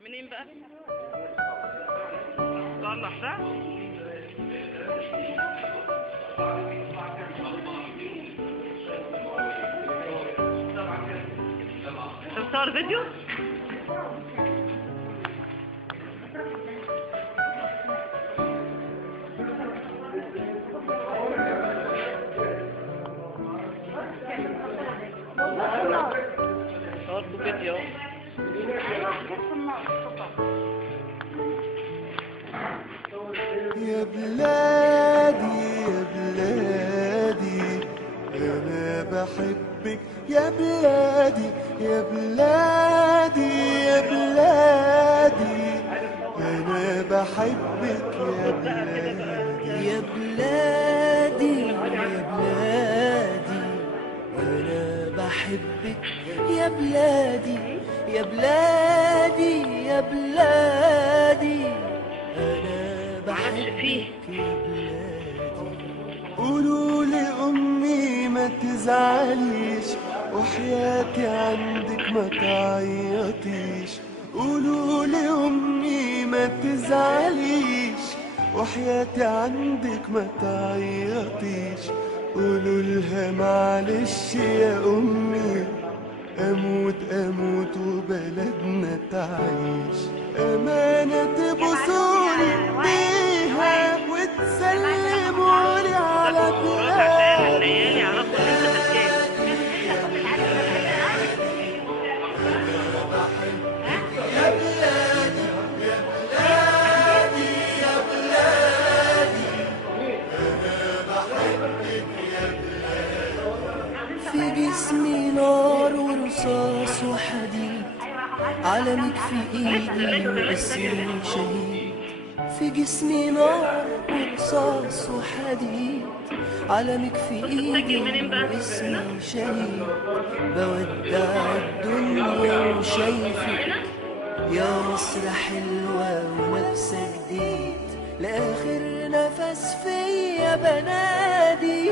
منين بقى؟ صلح ده؟ انت بتصور فيديو؟ صورت فيديو. يا بلادي يا بلادي أنا بحبك يا بلادي يا بلادي يا بلادي أنا بحبك يا بلادي يا بلادي يا بلادي أنا بحبك يا بلادي يا بلادي يا بلادي أنا بحبك يا بلادي. قولوا لأمي ما تزعليش وحياتي عندك ما تعيطيش. قولوا لأمي ما تزعليش وحياتي عندك ما تعيطيش. قولوا لها معلش يا أمي أموت أموت وبلدنا تعيش. أمانة تبصولي بيها وتسلمولي على بلادي. في جسمي نار ورصاص وحديد، علمك في ايدي واسمي شهيد. في جسمي نار ورصاص وحديد، علمك في ايدي واسمي شهيد. بودع الدنيا وشايفك يا مصر حلوة ولابسة جديد. لآخر نفس فيا بنادي